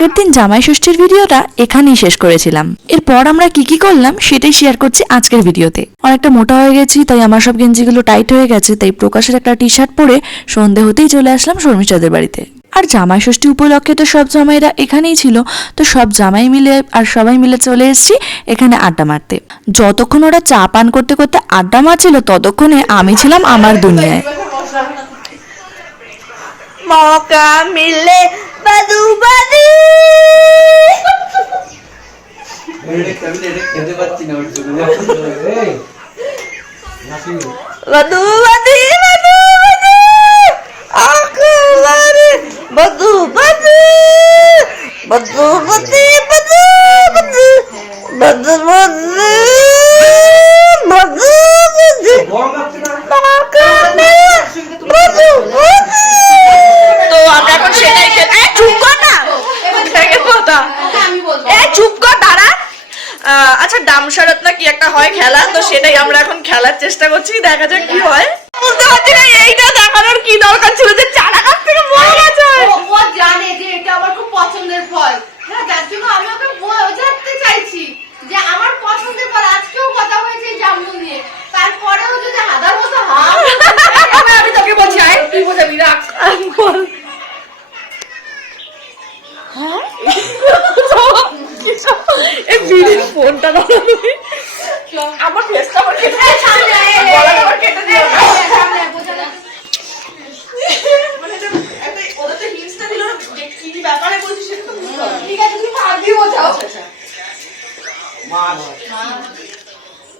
আগের দিন জামাই ষষ্ঠীর ভিডিওটা এখানেই শেষ করেছিলাম। এরপর আমরা কি কি করলাম সেটাই শেয়ার করছি আজকের ভিডিওতে। অনেকটা মোটা হয়ে গেছি, তাই আমার সব গেঞ্জিগুলো টাইট হয়ে গেছে, তাই প্রকাশের একটা টি শার্ট পরে সন্ধে হতেই চলে আসলাম শর্মিষ্ঠাদের বাড়িতে। আর জামাই ষষ্ঠী উপলক্ষে তো সব জামাইরা এখানেই ছিল, তো সব জামাই মিলে আর সবাই মিলে চলে এসেছি এখানে আড্ডা মারতে। যতক্ষণ ওরা চা পান করতে করতে আড্ডা মারছিল, ততক্ষণে আমি ছিলাম আমার দুনিয়ায়। মৌকা মিলে খেতে পাচ্ছি না ওর জন্য সেটাই আমরা এখন খেলার চেষ্টা করছি দেখা যাক কি হয় বুঝতে পারছি না এইটা দেখানোর কি দরকার ছিল যে চারা গাছ থেকে মরে গেছে ও ও জানে যে এটা আমার খুব পছন্দের ফল হ্যাঁ যার জন্য আমি ওকে বোঝাতে চাইছি যে আমার পছন্দের ফল আজকেও কথা হয়েছে এই জামরুল নিয়ে তারপরেও যদি হাদার মতো হাম আমি তোকে বলছি আয় তুই বোঝাবি রাখ বল। এই বিড়ির ফোনটা দাও না তুমি। আমার ফেসটা আমার কেটে এই সামনে আয়, এই, এই, গলাটা আমার কেটে দিয়ে এই, এই, সামনে আয়, বোঝাতে মানে এটা- এটা ওদের তো হিংসটা দিল না, যে কি ব্যাপারে বলছিস সেটা তো বুঝতে হবে। ঠিক আছে তুমি হাত দিয়ে বোঝাও মাছ একবার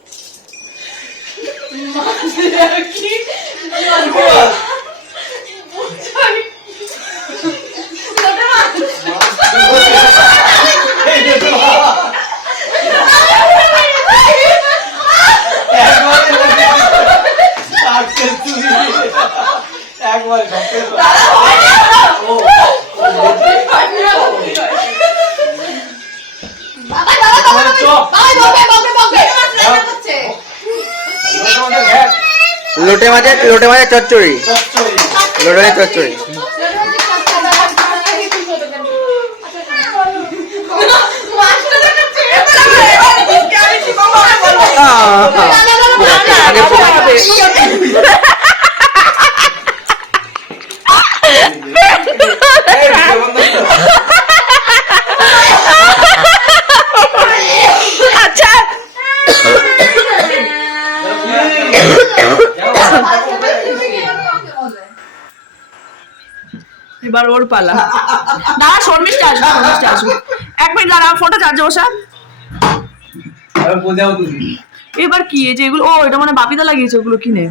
বাবা বাবা বাবা বাবা বলবে বলবে বলবে হচ্ছে লোটে মাছের লোটে মাছের চচ্চড়ি। লোটে মাছের চচ্চড়ি। আগে ওর পালা। দাঁড়া শর্মিষ্ঠা আসবে শর্মিষ্ঠা আসবে। এক মিনিট দাঁড়া ফোনটা চার্জে বসা। এবার কি এই যে এগুলো ও এটা মানে বাপিদা লাগিয়েছে ওগুলো কিনে।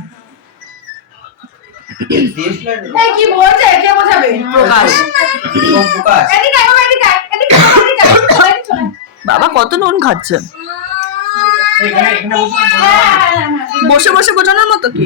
দেশ না এই কি বলছে? কে বোঝাবে? প্রকাশ। প্রকাশ। এদিকে বাবা এদিকে এদিকে এদিকে কত নুন খাচ্ছে। বসে বসে। বোঝানোর মতো কি?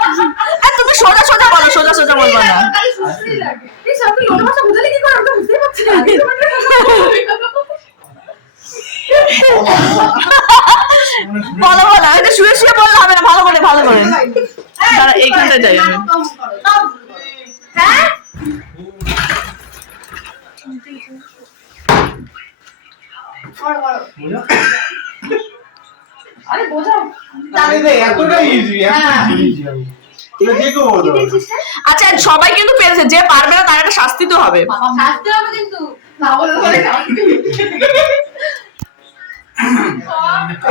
তুমি সোজা সোজা বলো সোজা সোজা বলব না। বলো ভালো এটা শুয়ে শুয়ে বললে হবে না ভালো করে ভালো করে। তারা এইখানটা যাই আমি। হ্যাঁ আরে বোঝাও তাহলে এতটা ইজি এতটা ইজি আচ্ছা সবাই কিন্তু পেরেছে যে পারবে না তার একটা শাস্তি তো হবে শাস্তি হবে কিন্তু। না বললে পরে শাস্তি।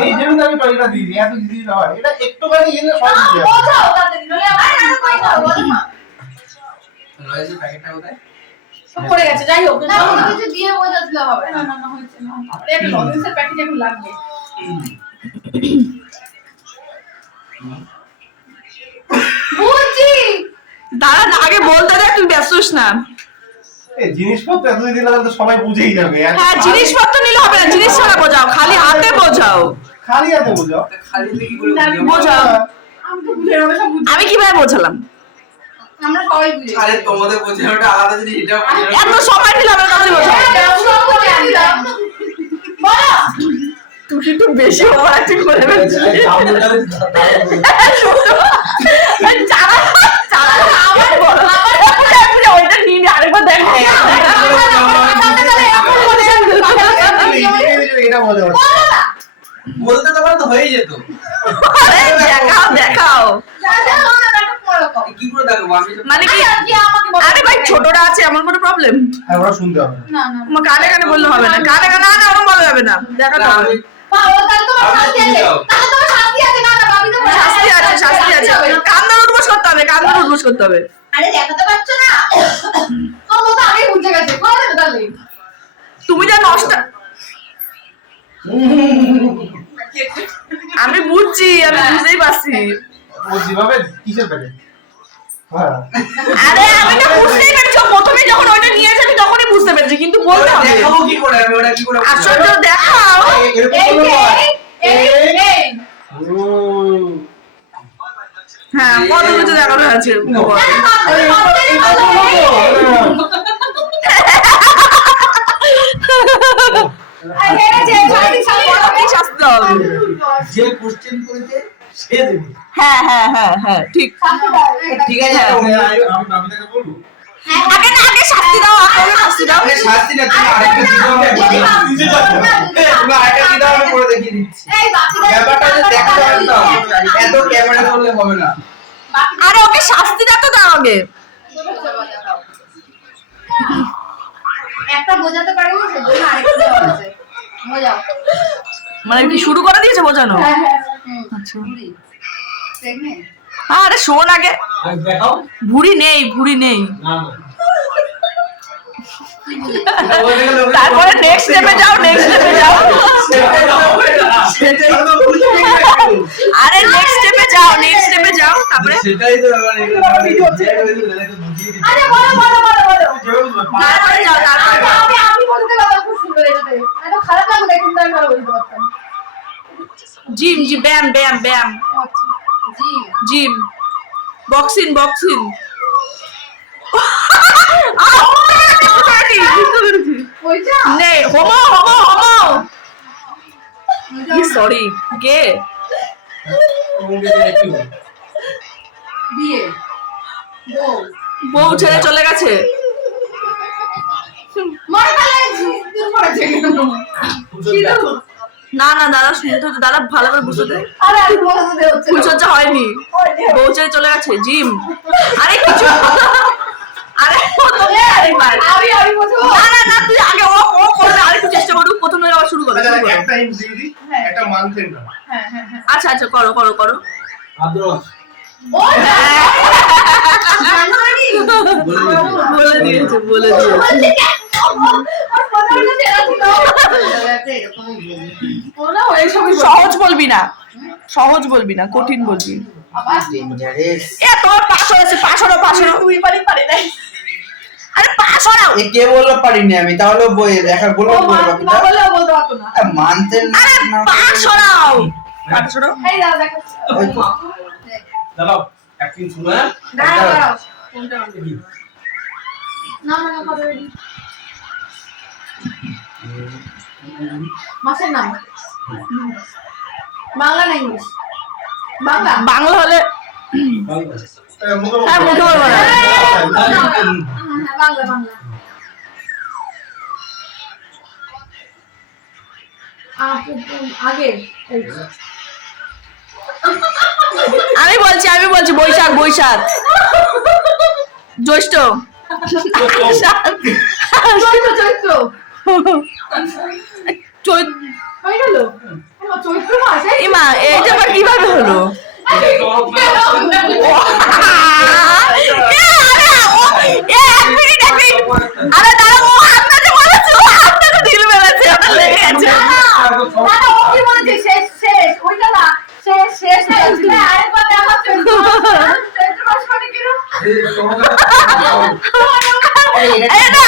এই জন্য আমি টয়টা দিয়েছি এত ইজি নয় এটা একটুখানি সব আহ, বোঝাও তাড়াতাড়ি, নইলে আমার আর পাই না, বলো না। রয়েছে প্যাকেটটা কোথায় সব পড়ে গেছে, যাই হোক। না, কিছু দিয়ে বোঝাতে হবে। না, না, না, হয়েছে না। আরে, একটা লজেন্সের প্যাকেট এখন লাগবে। বুঝছি। দাঁড়া না আগে বলতে দে তুই ব্যস্ত না। জিনিসপত্র এতদিন দিলে তো সবাই বুঝেই যাবে। হ্যাঁ জিনিসপত্র নিলে হবে না জিনিস ছাড়া বোঝাও খালি হাতে বোঝাও। খালি হাতে বোঝাও। আমি কীভাবে বোঝালাম? আমরা সবাই বুঝি আরে তোমাদের বোঝানোটা আলাদা জিনিস এটা এত সময় বোঝাও দিলাম। বলো। তুমি একটু বেশি ওভার অ্যাক্টিং করে ফেলছিস যারা যারা আমার বলো আমার ওইটা নিয়ে আরেকবার দেখ। এটা মজা হচ্ছে বলতে তো তো হয়ে যেত। দেখাও দেখাও। কি করে দেখো আমি তো- মানে কি? আরে ভাই ছোটরা আছে এমন কোনো প্রবলেম আর ওরা শুনতে হবে। না। তোমার কানে কানে বললে হবে না। কানে কানে ওরকম বলা যাবে না। দেখাতে করতে হবে আরে দেখাতে পারছ না? আগে বুঝে গেছে। তাহলে। তুমি যা নষ্ট আমি বুঝছি আমি বুঝতেই পারছি। ও যেভাবে কিসের প্যাকেট? আরে আমি তো বুঝতেই পেরেছি প্রথমে যখন ওইটা নিয়েছে আমি তখনই বুঝতে পেরেছি কিন্তু বলতে হবে দেখাবো কি করে আমি ওটা কি করে আশ্চর্য দেখাও নয়। হ্যাঁ কত কিছু দেখানো আছে যে কোশ্চেন করেছে হ্যাঁ হ্যাঁ হ্যাঁ হ্যাঁ ঠিক। ঠিক আছে। আমি আমি আগে না আগে শাস্তি দাও আগে শাস্তি দাও। আরে শাস্তি না তুমি আরেকটা। তুমি আরেকটা আমি করে দেখিয়ে দিচ্ছি। ব্যাপারটা যে এত ক্যামেরা করলে হবে না। আরে ওকে শাস্তি দাও তো দাও আগে। একটা বোঝাতে পারি না সেজন্য আরেকটা দেওয়া বোঝাও। মানে কি শুরু করে দিয়েছে বোঝানো? হ্যাঁ হ্যাঁ আচ্ছা। আরে শোন আগে। দেখাও। ভুড়ি নেই ভুড়ি নেই। তারপরে নেক্সট স্টেপে যাও নেক্সট স্টেপে যাও। আরে নেক্সট স্টেপে যাও নেক্সট স্টেপে যাও তারপরে। সেটাই তো মানে আরে বলো বলো বলো। বলো তারপরে যাও তারপরে। আমি আমি বলতে পারতাম খুব সুন্দর এটাতে এত খারাপ লাগবে কিন্তু আমি ভালো বলতে পারতাম জিম জি ব্যায়াম ব্যায়াম ব্যায়াম। আচ্ছা জিম। Boxing boxing. নে হোমো হোমো হোমো। কি সরি কে? বিয়ে। বউ। বউ ছেড়ে চলে গেছে? না না দাদা শুনতে হচ্ছে, দাদা ভালো করে বুঝতে। ফুলসজ্জা হয়নি। বউ ছেড়ে চলে গেছে জিম। আরে কিছু আরে আরেকবার আমি আমি বলব না না না তুই আগে ও ও করবে আরেকটু চেষ্টা করুক প্রথমে আবার শুরু করো আচ্ছা, একটা একটা। হ্যাঁ হ্যাঁ হ্যাঁ। আচ্ছা আচ্ছা করো করো করো। আদ্রস। বলে দিয়েছে বলে দিয়েছে। সহজ বলবি না। সহজ বলবি না কঠিন বলবি। এ তোমার পাঁচশো আছে পাঁচশো পারি পারি নাই আরে পাঁচশো নাও এ কে বলল পারিনি আমি? তাহলে বই দেখা বলব না বললেও বলতে পারতো না। মানতে আরে পাঁচশো নাও পাঁচশো নাও এই দাও দেখো। ওই তো। দাঁড়াও, acting শুরু, হ্যাঁ? দাঁড়াও দাঁড়াও। কোনটা না না না রেডি? মাসের নাম? বাংলা না ইংলিশ? বাংলা? বাংলা হলে এ, মুখে বলব। হ্যাঁ, মুখে বলব না। হ্যাঁ, বাংলা বাংলা। আগে। আমি বলছি আমি বলছি বৈশাখ বৈশাখ। জ্যৈষ্ঠ। চৈত্র চৈত্র হয়ে চৈত্র ইমা এইটা আবার কীভাবে হলো এ, আরে, ও, এ, এক মিনিট, এক মিনিট। আরে দাঁড়া, ও হাতটাতে বলেছে, ও হাতটাতে ঢিল মেরেছে, ওটা লেগে গেছে। না, না, না, ও কি বলেছে? শেষ, শেষ, ওইটা না, শেষ, শেষ বলছে। হ্যাঁ, আরেকবার দেখা চৈত্র মাস। চৈত্র মাস মানে কিরম? এ না,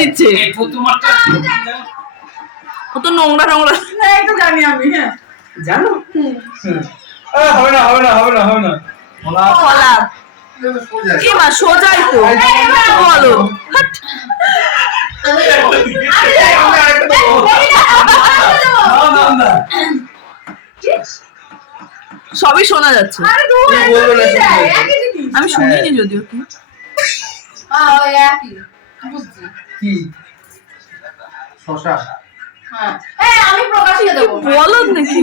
দিচ্ছে ও তো নোংরা নোংরা জানো আ, হবে না হবে না হবে না হবে না কলা কি মা সোজাই তো বলো। সবই শোনা যাচ্ছে। তুমি বলবে না, শুনবে। আমি শুনিনি যদিও কি। হ্যাঁ, শশা। হ্যাঁ। আমি প্রকাশিয়ে দেবো। বলো নাকি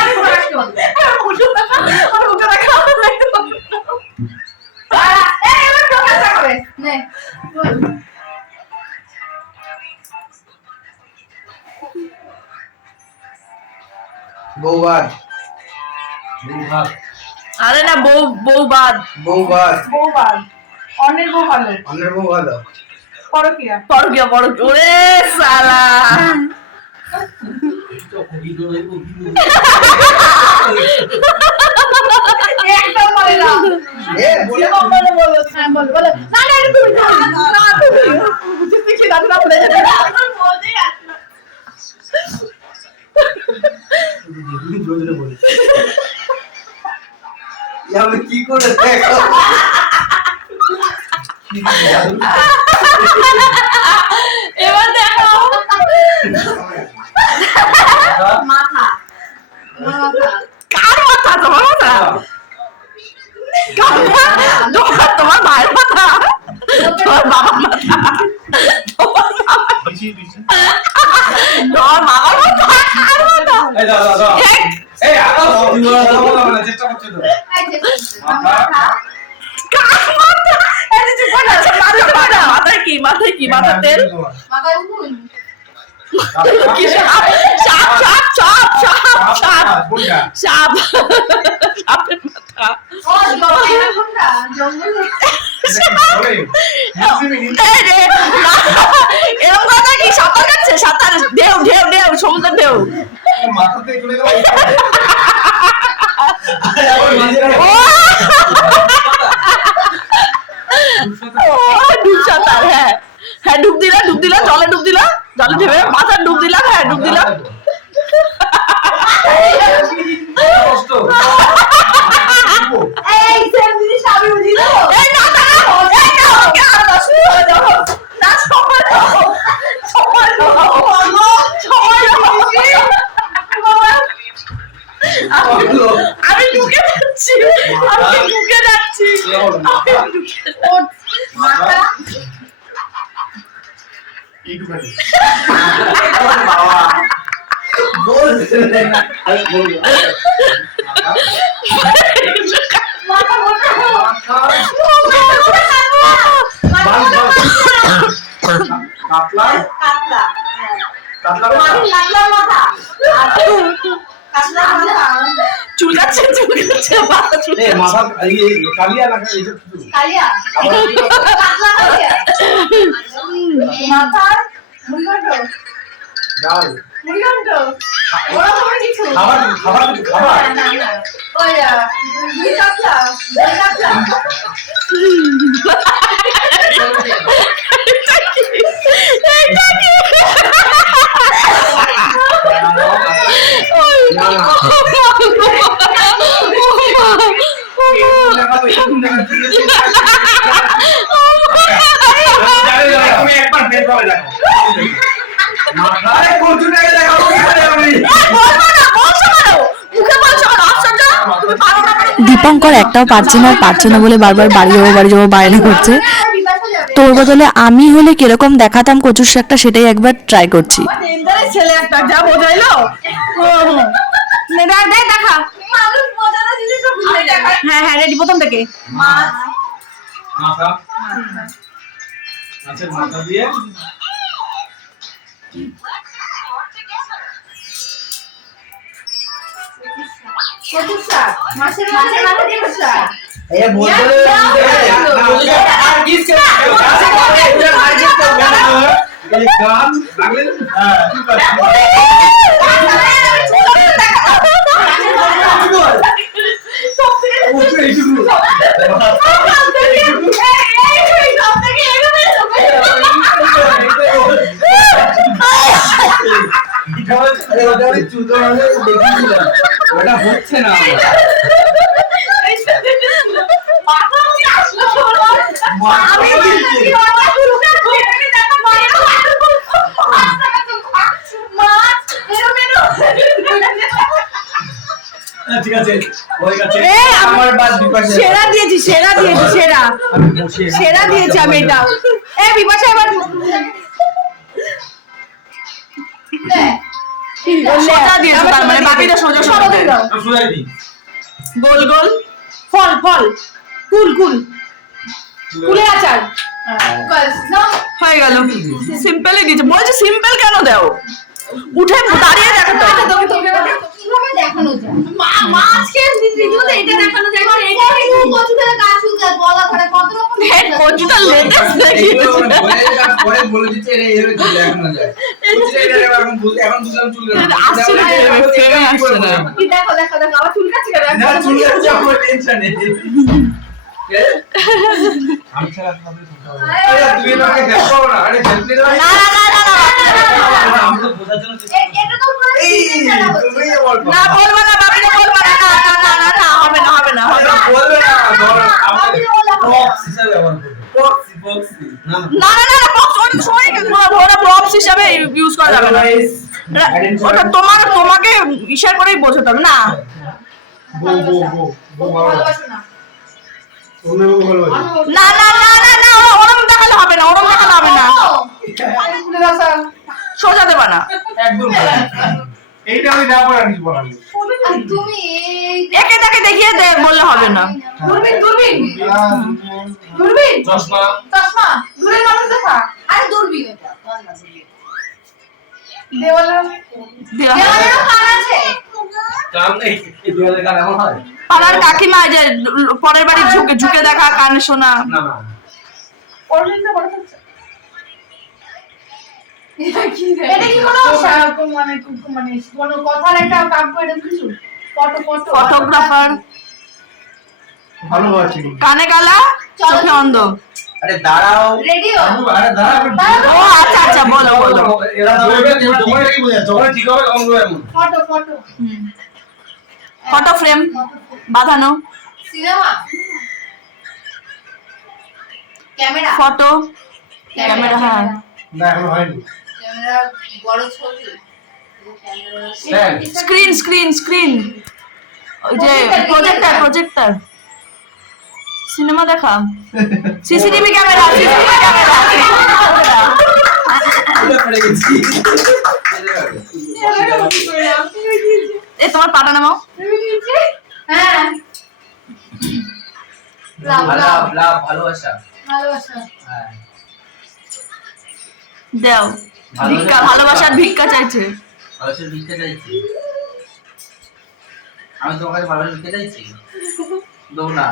আমি প্রকাশিয়ে দেবো। দেখাবে। নে, বল। বৌবাদ আরে না বউ বউ বাদ বৌবাদ বৌবাদ। অন্যের বউ ভালো। অন্যের বউ ভালো পরকীয়া। পরকিয়া পরকিয়া ওরে সালা একদম বলে না। এ বলে বলো, বলো, হ্যাঁ, বলো, বলো। না, না, এটা তুমি না, না, তুমি। বুঝেছি, না, না, বলে যাবে না। আমার বলতেই আসছে না। এ আমি কি করে দেখো এবার দেখো মাথা মাথা কার মাথা তোমার মাথা কার মাথা? তোমার তোমার মায়ের মাথা তোমার বাবার মাথা তোমার বাবার বেশি বেশি তোমার বাবার মাথা আর মাথা এই দাও দাও দাও এই আদা দাও না চেষ্টা করছ তো মাথায় কি? মাথায় কি? মাথা তেল? মাথায় কি সাপ সাপ সাপ সাপ সাপ সাপ সাপ সাপের মাথা এরম কথা কি? সাঁতার কাটছে? সাঁতার ঢেউ ঢেউ ঢেউ সমুদ্রের ঢেউ মাথাতে চলে গেল। ও! ও, ডুব সাঁতার হ্যাঁ। হ্যাঁ ডুব দিলা ডুব দিলা জলে ডুব দিলা। জলে ঢেবে মাথা ডুব দিলাম হ্যাঁ ডুব দিলাম এই সেম জিনিস আমি বুঝি তো এই না দাঁড়াও, এই না, ওকে আর দশ মিনিট হয়ে যাব। না, সময় দাও, সময় দাও, সময় দাও। আমি- আমি ঢুকে যাচ্ছি আমি ঢুকে যাচ্ছি আমি ঢুকে মাথা এইটুখানি মাথা মোটা কাতলা কাতলা কাতলা কাতলার মাথা কাতলার মাথা চুলকাচ্ছে চুলকাচ্ছে মাথা চুলকাচ্ছে। মাথা এই কালিয়া লাগা এইসব কিছু কালিয়া? মাথা মুড়িঘণ্ট। ডাল। মুড়িঘণ্ট। ওরা তোমার কিছু। খাবার খাবার খাবার। না, না, না। ওই, দুই কাতলা, দুই কাতলা। দীপঙ্কর একটাও পারছে না পারছে না বলে বারবার বাড়ি যাব বাড়ি যাব বায়না করছে। তোর বদলে আমি হলে কীরকম দেখাতাম কচুর শাকটা সেটাই একবার ট্রাই করছি। ছেলে একটা যা বোঝাইলো? দেখ। হ্যাঁ হ্যাঁ রেডি প্রথম থেকে। মাথা। মাছের মাথা দিয়ে। কচুর শাক, মাছের মাথা দিয়ে আর সেরা দিয়েছি আমি এটা। এ বিপাশা এবার মানে গোল গোল। ফল ফল। কুল কুল। কুলের আচার। হয়ে গেল। সিম্পলই দিয়েছে। বলছি সিম্পল কেন দাও? উঠে দাঁড়িয়ে দেখো তো। কীভাবে দেখানো যায় মা মাছকে রীতিমতো এটা দেখানো যায় মানে এটা একটু গাছ গলা ধরে কত রকম হেড কচুটা লেটেস্ট দেখিয়েছে পরে বলে দিচ্ছে এটা এইভাবে দেখানো যায় এখন বুঝ- চুল আসছে না, দেখো, দেখো, দেখো। দেখো। দেখো দেখো দেখো আবার চুল কাছে না, চুল যাচ্ছে, আমার টেনশন নেই। আমি ছাড়া তুমি আমাকে help না। আরে, help না না না না না বোঝার জন্য এটা তো পুরো এই, তুমি বলব। না বলব না বলব না না না না না না হবে না হবে না হবে না বলবে না, আমাকে হিসাবে। না, না। না অনেক সময় ওরা প্রপস হিসাবে ইউজ করা যাবে না ওটা তোমার তোমাকে ইশার করেই বোঝাতে হবে না বউ, বউ, বউ, বউ ভালোবাসো না। না না না না না ওরম দেখালে হবে না ওরম দেখালে হবে না সোজা দেবা না একদম। এইটা আমি না করে কিছু বলার নেই। তুমি একে তাকে দেখিয়ে দে বললে হবে না। দূরবীন দূরবীন। দূরবীন? চশমা। চশমা? দূরের মানুষ দেখা? আরে দূরবীন এটা দেওয়ালের দিলাম। কান আছে। কাম নেই এই দুয়ারে এমন হয়। পাড়ার কাকিমা যে পরের বাড়ি ঝুঁকে ঝুঁকে দেখা কানে শোনা। না না। পড়লেন না বড় হচ্ছে এটা কি কোনো মানে মানে কোনো কথার একটা কাব্য এটা কিছু ফটো ফটো। ফটোগ্রাফার ভালো আছে কানে গালা চোখে অন্ধ। আরে দাঁড়াও। রেডিও। আরে দাঁড়া ও আচ্ছা আচ্ছা বলো বলো। এরা বলবে যখন এটাই বোঝা ঠিক হবে তখন ফটো ফটো। ফটো ফ্রেম বাঁধানো। সিনেমা। ক্যামেরা। ফটো ক্যামেরা হ্যাঁ। না এখনও হয়নি। ক্যামেরা বড় ছবি স্ক্রিন স্ক্রিন স্ক্রিন ওই যে প্রজেক্টর প্রজেক্টর সিনেমা দেখা? সিসিটিভি ক্যামেরা সিসিটিভি ক্যামেরা এ তোমার পাটা নামাও। হ্যাঁ। লাভ লাভ লাভ। লাভ ভালোবাসা। ভালোবাসা। হ্যাঁ। দাও। ভিক্ষা ভালোবাসার ভিক্ষা চাইছে। ভালোবাসার ভিক্ষা চাইছি। আমি তোমার কাছে ভালোবাসার ভিক্ষা চাইছি? দেবো না।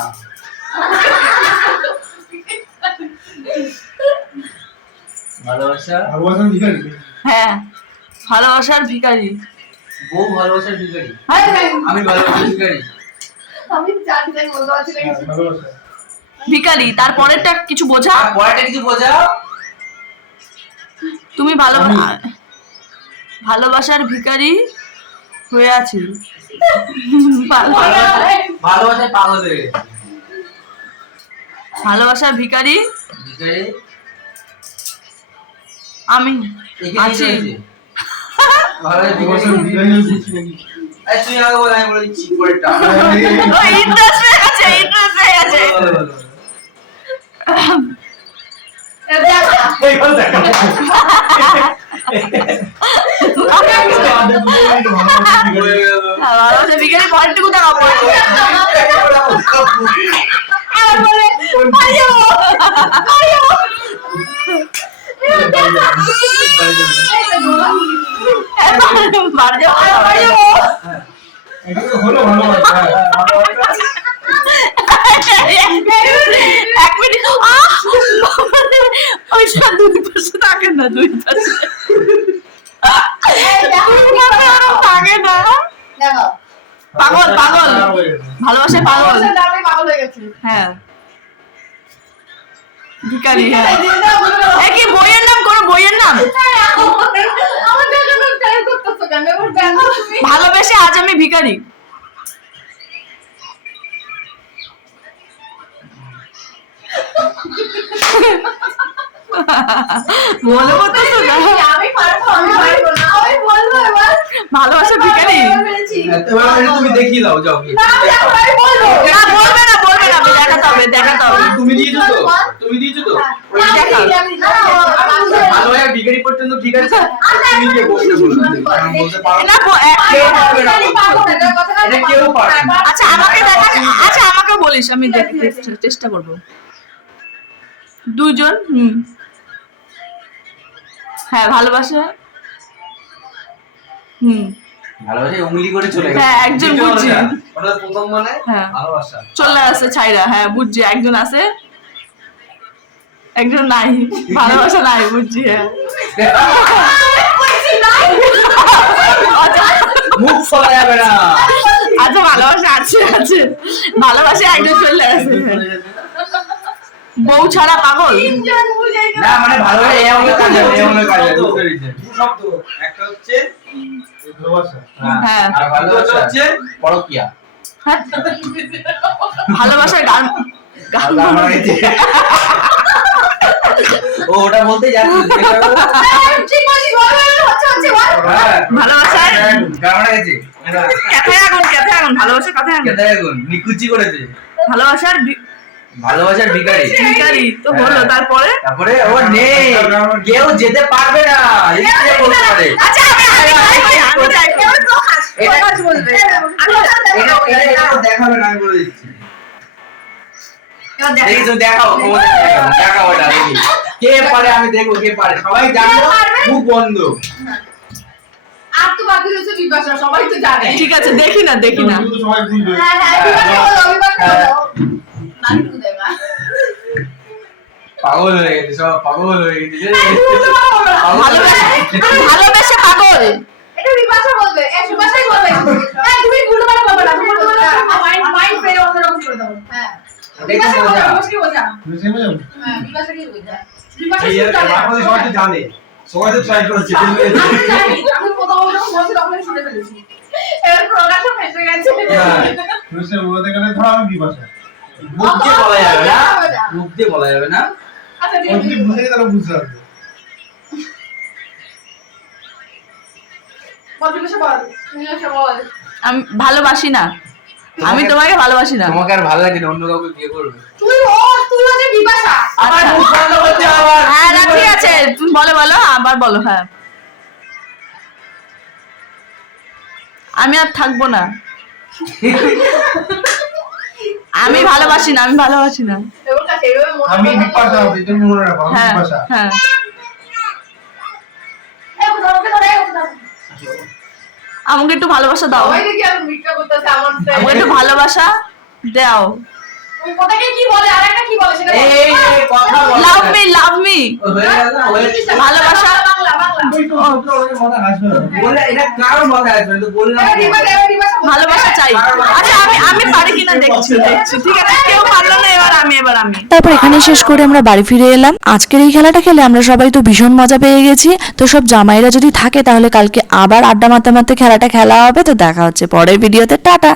ভালোবাসা? ভালোবাসা ভিখারি? হ্যাঁ ভালোবাসার ভিখারি। বউ ভালোবাসার ভিখারি। হাই হাই আমি ভালোবাসার ভিখারি। আমি জানি না বলতে পারছি না কিছু। ভালোবাসা। ভিখারি তারপরেরটা কিছু বোঝা? পরেরটা কিছু বোঝাও তুমি ভালো ভালোবাসার ভিখারি হয়ে আছি। ভালোবাসার ভিখারি ভিখারি? আমি আছি। ইন্টারেস্ট হয়ে গেছে ইন্টারেস্ট হয়ে গেছে। দেখা। এইবার দেখা। হ্যাঁ, বাড়ি যাব হলো ভালোবাসা এক মিনিট। আহ! দুই পাশে থাকে না দুই পাশে। দুই পাশে ওরম থাকে না। পাগল, পাগল। খারাপ হয়ে গেছে। ভালোবাসে পাগল পাগল হয়ে গেছে। হ্যাঁ। ভিকারি হ্যাঁ। কি বইয়ের নাম? কোনো বইয়ের নাম। ভালোবেসে আজ আমি ভিখারি। বলব তো তো না। আমি পারব আমি পারব না। আমি বলব এবার। ভালোবাসা ভিখারি। এবার তুমি দেখিয়ে দাও যাও না, আমি বলব। না বলবে না বলবে না দেখাতে হবে দেখাতে হবে। তুমি দিয়েছ তো? তুমি দিয়েছ তো? না, আমি দিইনি, আমি দিইনি। না, আমি বলব। ভালো বিকারি পর্যন্ত ঠিক আছে তুমি যে বলতে বলতে পারব না। কেউ পারবে না। আমি পারব না, এটা কথাটা এটা কেউ পারবে না। আচ্ছা আমাকে দেখা আচ্ছা আমাকে বলিস আমি চেষ্টা করব। দুজন? হুম। হ্যাঁ ভালোবাসা। হুম। ভালোবাসা উঙ্গলি করে চলে হ্যাঁ, একজন বুঝছি। ওটা। ওটা প্রথম মানে হ্যাঁ। ভালোবাসা। চলে আসে ছাইরা হ্যাঁ বুঝছি একজন আছে। একজন নাই ভালোবাসা নাই বুঝছি হ্যাঁ। মুখ ফলা যাবে না আচ্ছা ভালোবাসা আছে আছে। ভালোবাসা একজন চলে আসে বউ ছাড়া পাগল? না মানে আমলে কাজ আমলে কাজ হবে বুঝতে পেরেছি। শব্দ একটা হচ্ছে ভালোবাসা হ্যাঁ। আর ভালোবাসা হচ্ছে পরকিয়া। হ্যাঁ। ভালোবাসার গান। কাছে। ও ওটা বলতে যাচ্ছি হ্যাঁ। গামড়া গেছে কথায় আগুন কথায় আগুন ভালোবাসার কথায় আগুন কেটে এখন নিকুচি করেছে। ভালোবাসার বি- ভালোবাসার ভিখারি ভিখারি তো হলো তারপরে তারপরে ও নেই কেউ যেতে পারবে না ইচ্ছে বলতে পারে আচ্ছা আমি আমি আমি চাই। এটা প্রকাশ বলবে আমি এটা এটা এটা দেখাবে না আমি বলে দিচ্ছি দেখি দেখাও এটা কে পারে আমি দেখব কে পারে সবাই মুখ বন্ধ আর তো বাকি রয়েছে বিপাশা, সবাই তো জানে। ঠিক আছে দেখি না দেখি না সবাই বুঝবে হ্যাঁ, হ্যাঁ, পাগল হয়ে গেছে সব পাগল গেছে পাগল ভালোবাসা পাগল এটা বিপাশা বলবে, এ, সুভাষাই বলবে। হ্যাঁ, তুমি ভুল করে বলবে না, তুমি বলবে মাইন্ড মাইন্ড ফের অন্যরকম করে দাও। হ্যাঁ। বিপাশা বলো, মজা। বোঝা। বুঝে বুঝে হ্যাঁ, বিপাশাকেই বোঝা। বিপাশা এই শুধু জানে না, আমাদের সবাই তো জানে সবাই তো ট্রাই করেছে আমি জানি, আমি কোথাও যখন বলছি তখনই শুনে ফেলেছি। এবার প্রকাশও ফেসে গেছে। বুঝে বলতে গেলে ধরো আমি বিভাষা মুখ দিয়ে বলা যাবে না। মুখ দিয়ে বলা যাবে না। আচ্ছা, ঠিক ও আছে। যদি বুঝে গেলে বুঝতে পারবে। বল, বিপাশা বল। বিপাশা বল। আমি ভালোবাসি না। আমি তোমাকে ভালোবাসি না। তোমাকে আর ভালো লাগে না অন্য কাউকে বিয়ে করবে। তুই ও তুই হচ্ছে বিপাশা। আচ্ছা। মুখ বন্ধ করতে আবার। হ্যাঁ না ঠিক আছে। তুমি বলো বলো আবার বলো হ্যাঁ। আমি আর থাকব না। আমি ভালোবাসি না আমি ভালোবাসি না। আমি বিপাশা এটা মনে রাখো আমি হ্যাঁ বিপাশা হ্যাঁ। আমাকে একটু ভালোবাসা দাও। আমাকে একটু ভালোবাসা দাও। কোথাকে কি বলে? আর একটা কি বলে সেটা বল। এই এই কথা বল। লাভ মি লাভ মি ও গেল না? গেছে। ভালোবাসা। বাংলা বাংলা আসবে না। বলে এটা কার মাথায় আসবে তো বললাম এবার বিপাশা, এবার বিপাশা বল। ভালোবাসা চাই। আমি আমি পারি কিনা দেখছি দেখছি। ঠিক আছে কেউ পারল না এবার আমি এবার আমি। তারপর এখানে শেষ করে আমরা বাড়ি ফিরে এলাম। আজকের এই খেলাটা খেলে আমরা সবাই তো ভীষণ মজা পেয়ে গেছি। তো সব জামাইরা যদি থাকে তাহলে কালকে আবার আড্ডা মারতে মারতে খেলাটা খেলা হবে। তো দেখা হচ্ছে পরের ভিডিওতে। টাটা।